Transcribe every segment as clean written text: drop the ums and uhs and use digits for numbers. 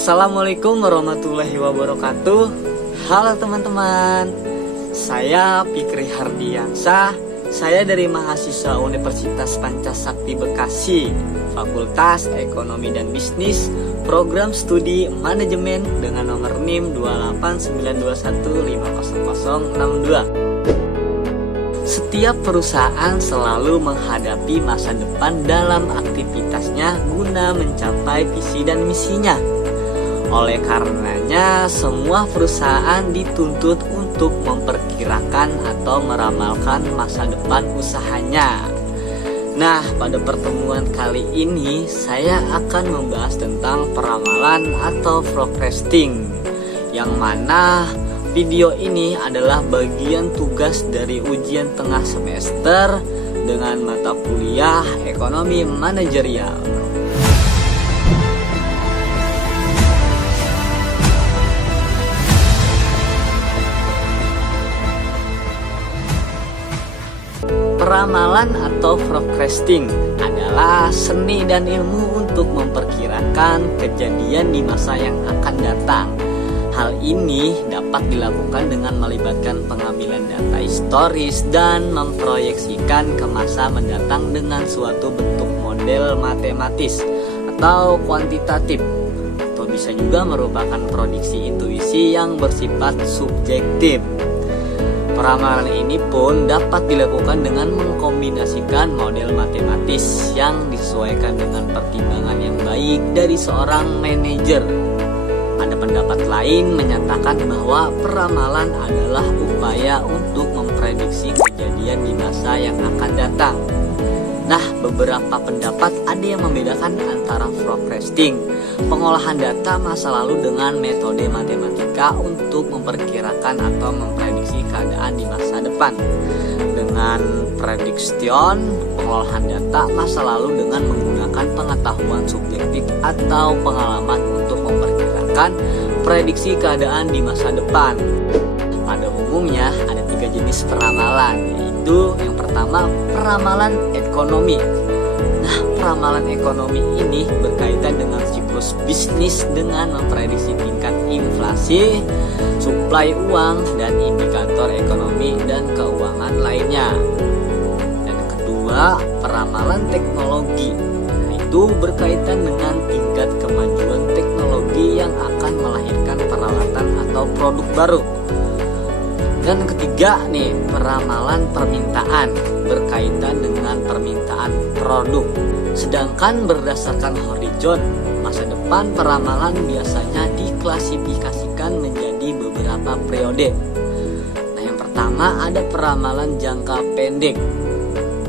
Assalamualaikum warahmatullahi wabarakatuh. Halo teman-teman, saya Fikri Hardiansah. Saya dari mahasiswa Universitas Pancasakti Bekasi, Fakultas Ekonomi dan Bisnis, Program Studi Manajemen dengan nomor NIM 28921500062. Setiap perusahaan selalu menghadapi masa depan dalam aktivitasnya guna mencapai visi dan misinya. Oleh karenanya, semua perusahaan dituntut untuk memperkirakan atau meramalkan masa depan usahanya. Nah, pada pertemuan kali ini saya akan membahas tentang peramalan atau forecasting, yang mana video ini adalah bagian tugas dari ujian tengah semester dengan mata kuliah ekonomi manajerial. Peramalan atau forecasting adalah seni dan ilmu untuk memperkirakan kejadian di masa yang akan datang. Hal ini dapat dilakukan dengan melibatkan pengambilan data historis dan memproyeksikan ke masa mendatang dengan suatu bentuk model matematis atau kuantitatif, atau bisa juga merupakan prediksi intuisi yang bersifat subjektif. Peramalan ini pun dapat dilakukan dengan mengkombinasikan model matematis yang disesuaikan dengan pertimbangan yang baik dari seorang manajer. Ada pendapat lain menyatakan bahwa peramalan adalah upaya untuk memprediksi kejadian di masa yang akan datang. Nah, beberapa pendapat ada yang membedakan antara forecasting, pengolahan data masa lalu, dengan metode matematika untuk memperkirakan atau memprediksi keadaan di masa depan. Dengan prediction, pengolahan data masa lalu dengan menggunakan pengetahuan subjektif atau pengalaman untuk memperkirakan prediksi keadaan di masa depan. Pada umumnya ada 3 jenis peramalan, yaitu yang pertama peramalan ekonomi. Nah, peramalan ekonomi ini berkaitan dengan siklus bisnis dengan memprediksi tingkat inflasi, suplai uang, dan indikator ekonomi dan keuangan lainnya. Dan yang kedua, peramalan teknologi. Itu berkaitan dengan tingkat kemajuan teknologi yang akan melahirkan peralatan atau produk baru. Dan yang ketiga nih, peramalan permintaan, berkaitan dengan permintaan produk. Sedangkan berdasarkan horizon masa depan, peramalan biasanya diklasifikasikan menjadi beberapa periode. Nah, yang pertama ada peramalan jangka pendek.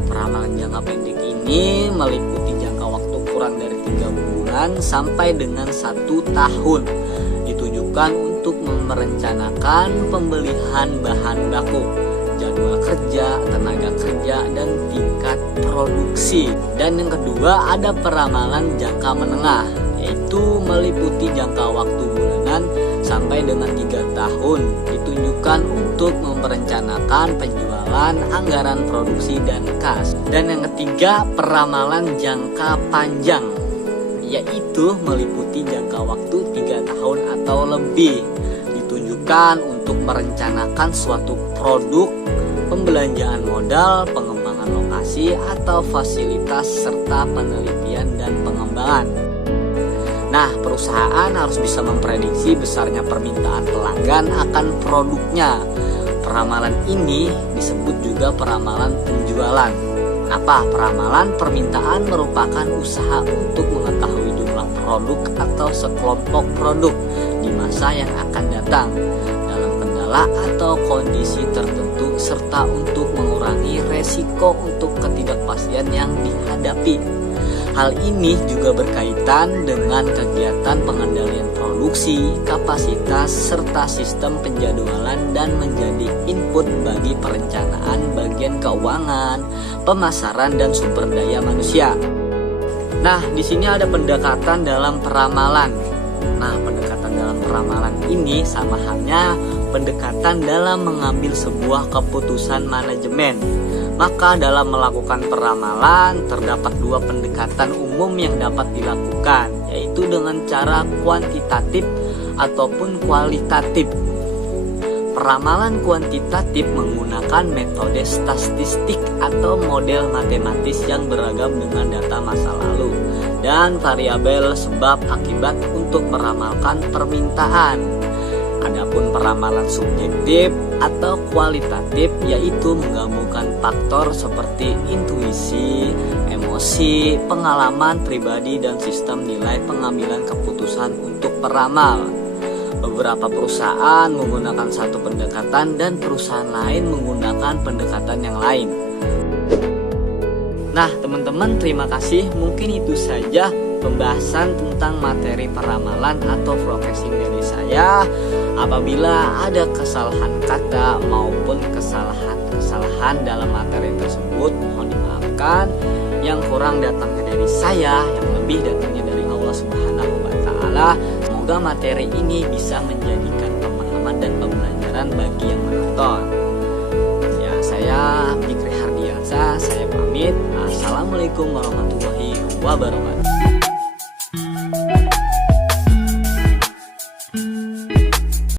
Peramalan jangka pendek ini meliputi jangka waktu kurang dari 3 bulan sampai dengan 1 tahun. Ditujukan untuk merencanakan pembelian bahan baku, jadwal kerja, tenaga kerja, dan tingkat produksi. Dan yang kedua ada peramalan jangka menengah, yaitu meliputi jangka waktu bulanan sampai dengan 3 tahun. Ditujukan untuk merencanakan penjualan, anggaran produksi, dan kas. Dan yang ketiga peramalan jangka panjang, yaitu meliputi jangka waktu 3 tahun atau lebih. Ditujukan untuk merencanakan suatu produk, pembelanjaan modal, pengembangan lokasi atau fasilitas, serta penelitian dan pengembangan. Nah, perusahaan harus bisa memprediksi besarnya permintaan pelanggan akan produknya. Peramalan ini disebut juga peramalan penjualan. Kenapa? Peramalan permintaan merupakan usaha untuk mengetahui jumlah produk atau sekelompok produk di masa yang akan datang dalam kendala atau kondisi tertentu, serta untuk mengurangi resiko untuk ketidakpastian yang dihadapi. Hal ini juga berkaitan dengan kegiatan pengendalian produksi, kapasitas, serta sistem penjadwalan, dan menjadi input bagi perencanaan bagian keuangan, pemasaran, dan sumber daya manusia. Nah, di sini ada pendekatan dalam peramalan. Nah, pendekatan dalam peramalan ini sama halnya pendekatan dalam mengambil sebuah keputusan manajemen. Maka dalam melakukan peramalan terdapat dua pendekatan umum yang dapat dilakukan, yaitu dengan cara kuantitatif ataupun kualitatif. Peramalan kuantitatif menggunakan metode statistik atau model matematis yang beragam dengan data masa lalu dan variabel sebab akibat untuk meramalkan permintaan. Adapun peramalan subjektif atau kualitatif yaitu menggabungkan faktor seperti intuisi, emosi, pengalaman pribadi dan sistem nilai pengambilan keputusan untuk peramal. Beberapa perusahaan menggunakan satu pendekatan dan perusahaan lain menggunakan pendekatan yang lain. Nah, teman-teman, terima kasih. Mungkin itu saja pembahasan tentang materi peramalan atau forecasting dari saya. Apabila ada kesalahan kata maupun kesalahan dalam materi tersebut, mohon dimaafkan. Yang kurang datangnya dari saya, yang lebih datangnya dari Allah Subhanahu wa Ta'ala. Semoga materi ini bisa menjadikan pemahaman dan pembelajaran bagi yang menonton. Ya, saya Fikri Hardiansa, saya pamit. Assalamualaikum warahmatullahi wabarakatuh.